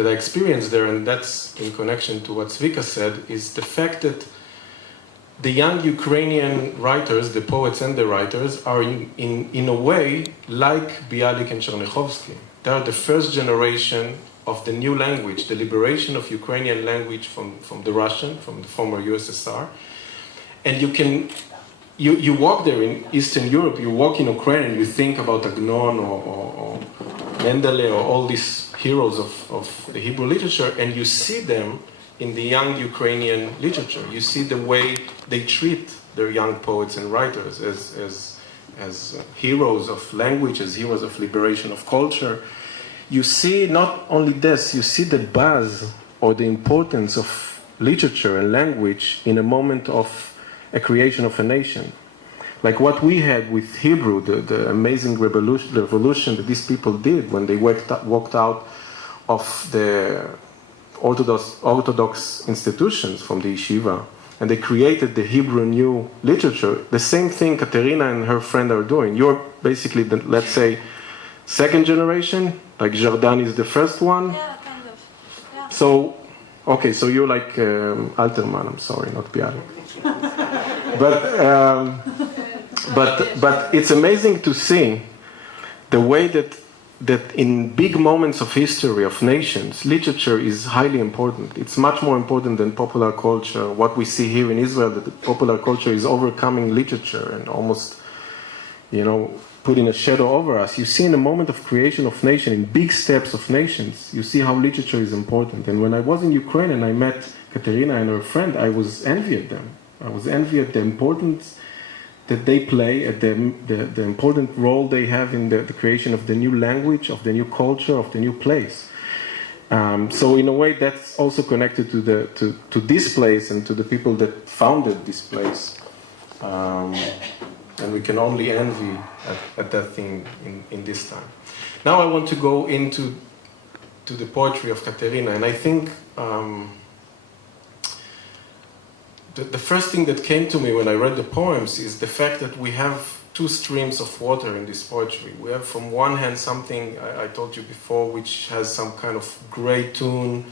that I experienced there, and that's in connection to what Zvika said, is the fact that the young Ukrainian writers, the poets and the writers, are in a way like Bialik and Chernyakhovsky. They are the first generation of the new language, the liberation of Ukrainian language from the Russian, from the former USSR. And you walk there in Eastern Europe, you walk in Ukraine and you think about Agnon or Mendele or all these heroes of the Hebrew literature, and you see them in the young Ukrainian literature. You see the way they treat their young poets and writers as heroes of language, as heroes of liberation of culture. You see not only this, you see the buzz or the importance of literature and language in a moment of a creation of a nation. Like what we had with Hebrew, the amazing revolution that these people did when they walked out of the Orthodox institutions from the yeshiva, and they created the Hebrew new literature. The same thing Kateryna and her friend are doing. You're basically, let's say, second generation, like Jordan is the first one. Yeah, kind of. Yeah. So, okay, so you're like Alterman, I'm sorry, not Bialik. But it's amazing to see the way that in big moments of history of nations, literature is highly important. It's much more important than popular culture. What we see here in Israel, that the popular culture is overcoming literature and almost, putting a shadow over us. You see in the moment of creation of nation, in big steps of nations, you see how literature is important. And when I was in Ukraine and I met Kateryna and her friend, I was envious at them. I was envious at the importance that they play, at the important role they have in the creation of the new language, of the new culture, of the new place. So in a way, that's also connected to this place and to the people that founded this place. And we can only envy at that thing in this time. Now I want to go into the poetry of Kateryna, and I think the first thing that came to me when I read the poems is the fact that we have two streams of water in this poetry. We have from one hand something I told you before, which has some kind of gray tune,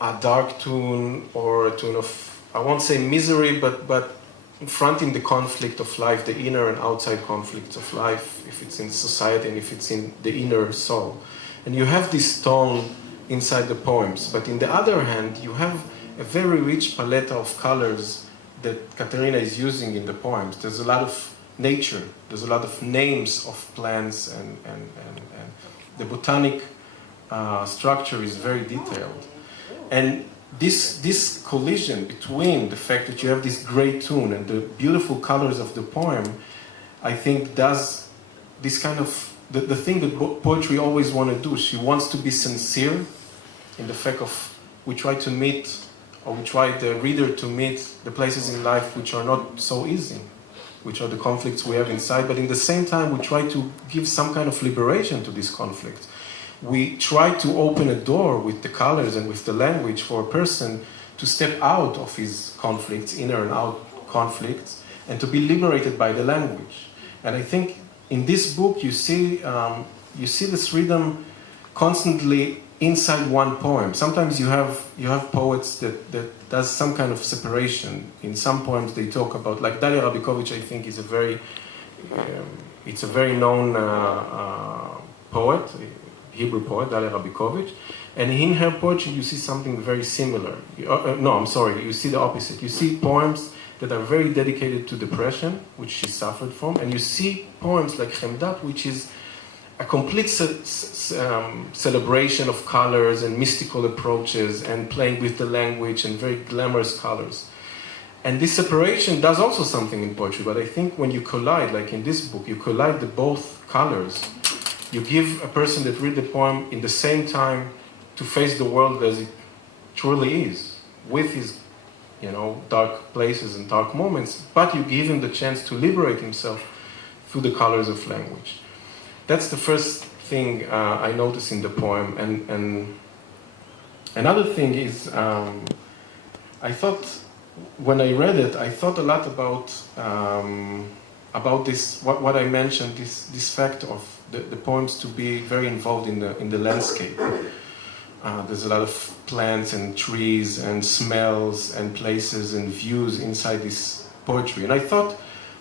a dark tune, or a tune of, I won't say misery, but confronting the conflict of life, the inner and outside conflicts of life, if it's in society and if it's in the inner soul. And you have this tone inside the poems. But in the other hand, you have a very rich palette of colors that Kateryna is using in the poems. There's a lot of nature. There's a lot of names of plants, and the botanic structure is very detailed. And this collision between the fact that you have this gray tune and the beautiful colors of the poem, I think does this kind of, the thing that poetry always wants to do. She wants to be sincere in the fact of, we try to meet, or we try the reader to meet the places in life which are not so easy, which are the conflicts we have inside, but in the same time we try to give some kind of liberation to these conflicts. We try to open a door with the colors and with the language for a person to step out of his conflicts, inner and out conflicts, and to be liberated by the language. And I think in this book you see this rhythm constantly inside one poem. Sometimes you have poets that does some kind of separation. In some poems they talk about, like Dalia Rabikovich, I think is a very known poet, Hebrew poet, Dalia Rabikovich. And in her poetry you see something very similar. You see the opposite. You see poems that are very dedicated to depression, which she suffered from, and you see poems like Chemdat, which is a complete celebration of colors and mystical approaches and playing with the language and very glamorous colors. And this separation does also something in poetry, but I think when you collide, like in this book, you collide the both colors, you give a person that read the poem in the same time to face the world as it truly is, with his dark places and dark moments, but you give him the chance to liberate himself through the colors of language. That's the first thing I noticed in the poem. And another thing is, I thought, when I read it, I thought a lot about this, what I mentioned, this fact of the poems to be very involved in the landscape. There's a lot of plants and trees and smells and places and views inside this poetry. And I thought,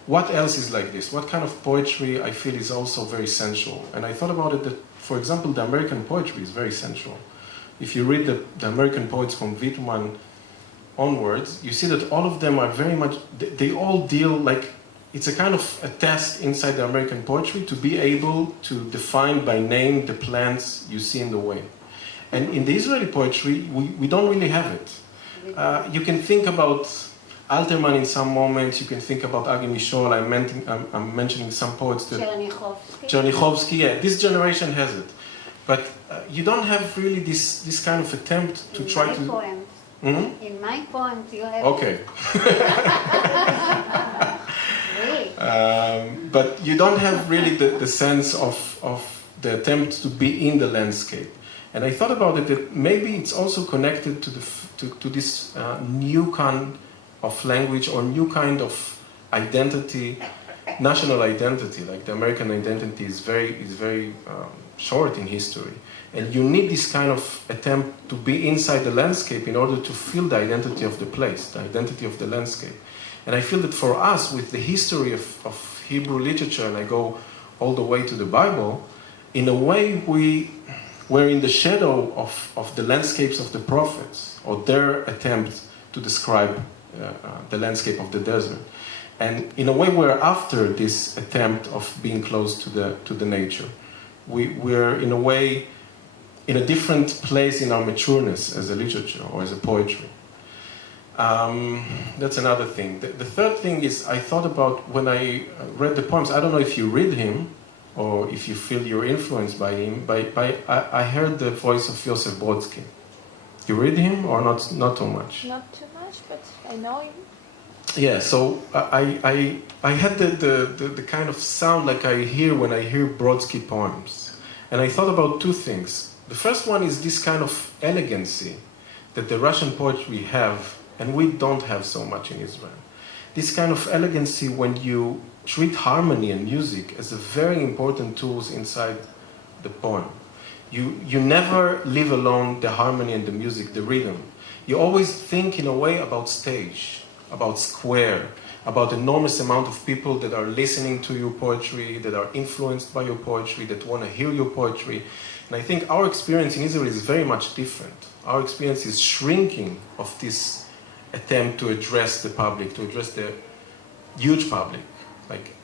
what else is like this? What kind of poetry I feel is also very sensual? And I thought about it that, for example, the American poetry is very sensual. If you read the American poets from Whitman onwards, you see that all of them are very much, they all deal like, it's a kind of a test inside the American poetry to be able to define by name the plants you see in the way. And in the Israeli poetry, we don't really have it. You can think about Alterman in some moments, you can think about Agi Mishol, I'm mentioning some poets. Chernichovsky, yeah, this generation has it. But you don't have really this kind of attempt to try to... Poems. Mm-hmm? In my poems you have... Okay. Really? But you don't have really the sense of the attempt to be in the landscape. And I thought about it that maybe it's also connected to this new kind of language or new kind of identity, national identity. Like the American identity is very short in history, and you need this kind of attempt to be inside the landscape in order to feel the identity of the place, the identity of the landscape. And I feel that for us, with the history of Hebrew literature, and I go all the way to the Bible, in a way we're in the shadow of the landscapes of the prophets, or their attempt to describe the landscape of the desert. And in a way we're after this attempt of being close to the nature. We're in a way in a different place in our matureness as a literature or as a poetry. That's another thing. The third thing is I thought about when I read the poems, I don't know if you read him or if you feel you're influenced by him, I heard the voice of Yosef Brodsky. You read him or not too much? Not too much, but I know him. Yeah, so I had the kind of sound like I hear when I hear Brodsky poems. And I thought about two things. The first one is this kind of elegancy that the Russian poetry have, and we don't have so much in Israel. This kind of elegancy when you treat harmony and music as a very important tools inside the poem. You never leave alone the harmony and the music, the rhythm. You always think in a way about stage, about square, about enormous amount of people that are listening to your poetry, that are influenced by your poetry, that want to hear your poetry. And I think our experience in Israel is very much different. Our experience is shrinking of this attempt to address the public, to address the huge public. Like,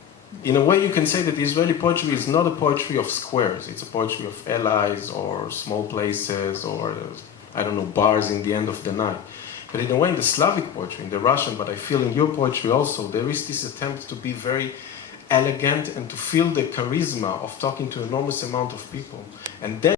in a way you can say that Israeli poetry is not a poetry of squares. It's a poetry of allies or small places or, I don't know, bars in the end of the night. But in a way in the Slavic poetry, in the Russian, but I feel in your poetry also, there is this attempt to be very elegant and to feel the charisma of talking to an enormous amount of people. And then